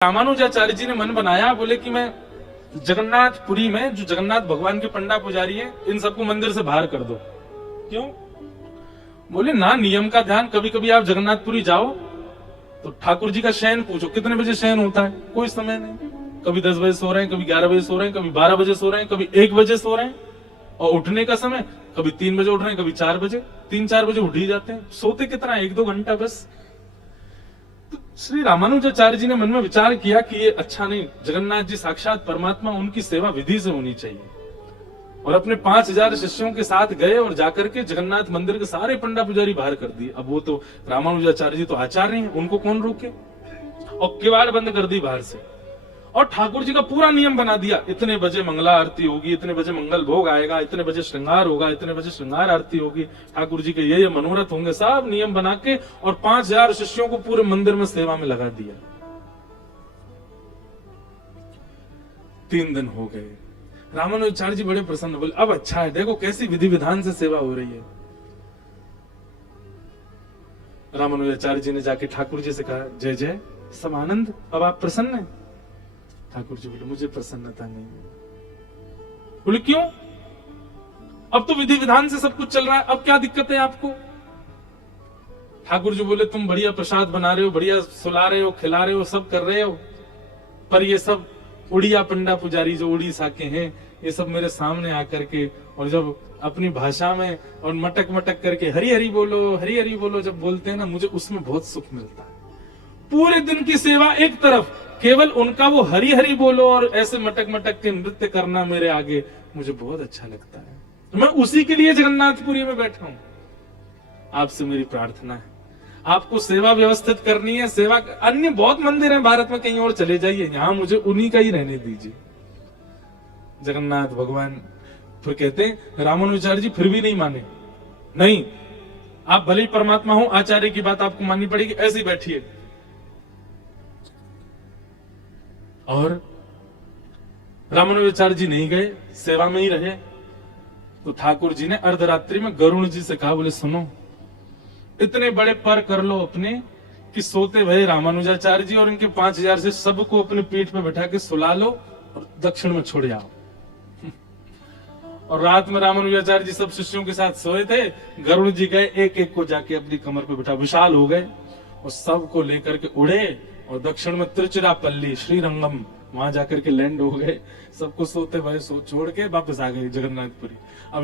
रामानुजाचार्य जी ने मन बनाया, बोले कि मैं जगन्नाथपुरी में जो जगन्नाथ भगवान के पंडा पुजारी हैं, इन सबको मंदिर से बाहर कर दो। क्यों? बोले ना नियम का ध्यान। कभी कभी आप जगन्नाथपुरी जाओ तो ठाकुर जी का शयन पूछो, कितने बजे शयन होता है? कोई समय नहीं। कभी 10 बजे सो रहे हैं, कभी 11 बजे सो रहे हैं, कभी 12 बजे सो रहे हैं, कभी 1 बजे सो रहे हैं। और उठने का समय कभी 3 बजे उठ रहे हैं, कभी 4 बजे, 3-4 बजे उठ ही जाते हैं। सोते कितना? 1-2 घंटा बस। तो श्री रामानुजाचार्य जी ने मन में विचार किया कि ये अच्छा नहीं, जगन्नाथ जी साक्षात परमात्मा, उनकी सेवा विधि से होनी चाहिए। और अपने 5000 शिष्यों के साथ गए और जाकर के जगन्नाथ मंदिर के सारे पंडा पुजारी बाहर कर दिए। अब वो तो रामानुजाचार्य जी तो आचार्य हैं, उनको कौन रोके। और किवाड़ बंद कर दी बाहर से। और ठाकुर जी का पूरा नियम बना दिया, इतने बजे मंगला आरती होगी, इतने बजे मंगल भोग आएगा, इतने बजे श्रृंगार होगा, इतने बजे श्रृंगार आरती होगी, ठाकुर जी के ये मनोरथ होंगे। सब नियम बना के और 5000 शिष्यों को पूरे मंदिर में सेवा में लगा दिया। 3 दिन हो गए। रामानुजाचार्य जी बड़े प्रसन्न, बोले अब अच्छा है, देखो कैसी विधि विधान से सेवा हो रही है। रामानुजाचार्य जी ने जाके ठाकुर जी से कहा, जय जय, सब आनंद, अब आप प्रसन्न हैं? ठाकुर जी बोले, मुझे प्रसन्नता नहीं है। बोले क्यों? अब तो विधि विधान से सब कुछ चल रहा है, अब क्या दिक्कत है आपको? ठाकुर जी बोले, तुम बढ़िया प्रसाद बना रहे हो, बढ़िया सुला रहे हो, खिला रहे हो, सब कर रहे हो, पर ये सब उड़िया पंडा पुजारी जो उड़ीसा के हैं, ये सब मेरे सामने आकर के और जब अपनी भाषा में और मटक मटक करके हरी हरी बोलो जब बोलते हैं ना, मुझे उसमें बहुत सुख मिलता है। पूरे दिन की सेवा एक तरफ, केवल उनका वो हरी हरी बोलो और ऐसे मटक मटक के नृत्य करना मेरे आगे मुझे बहुत अच्छा लगता है। तो मैं उसी के लिए जगन्नाथपुरी में बैठा हूं। आपसे मेरी प्रार्थना है, आपको सेवा व्यवस्थित करनी है। सेवा अन्य बहुत मंदिर हैं भारत में, कहीं और चले जाइए, यहां मुझे उन्हीं का ही रहने दीजिए। जगन्नाथ भगवान फिर कहते हैं, रामानुजाचार्य जी फिर भी नहीं माने। नहीं, आप भले ही परमात्मा हो, आचार्य की बात आपको माननी पड़ेगी, ऐसे ही बैठिए। और रामानुजाचार्य जी नहीं गए, सेवा में ही रहे। तो ठाकुर जी ने अर्धरात्रि में गरुड़ जी से कहा, बोले सुनो, इतने बड़े पर कर लो अपने कि सोते भये रामानुजाचार्य जी और इनके 5000 से सबको अपने पीठ पे बैठा के सुला लो और दक्षिण में छोड़ आओ। और रात में रामानुजाचार्य जी सब शिष्यों के साथ सोए थे। गरुड़ जी गए, एक एक को जाके अपनी कमर पे बैठा, विशाल हो गए और सबको लेकर के उड़े और दक्षिण में तिरुचिरापल्ली श्रीरंगम, वहां जाकर के लैंड हो गए। सबको सोते भये छोड़ के वापस आ गए जगन्नाथपुरी। अब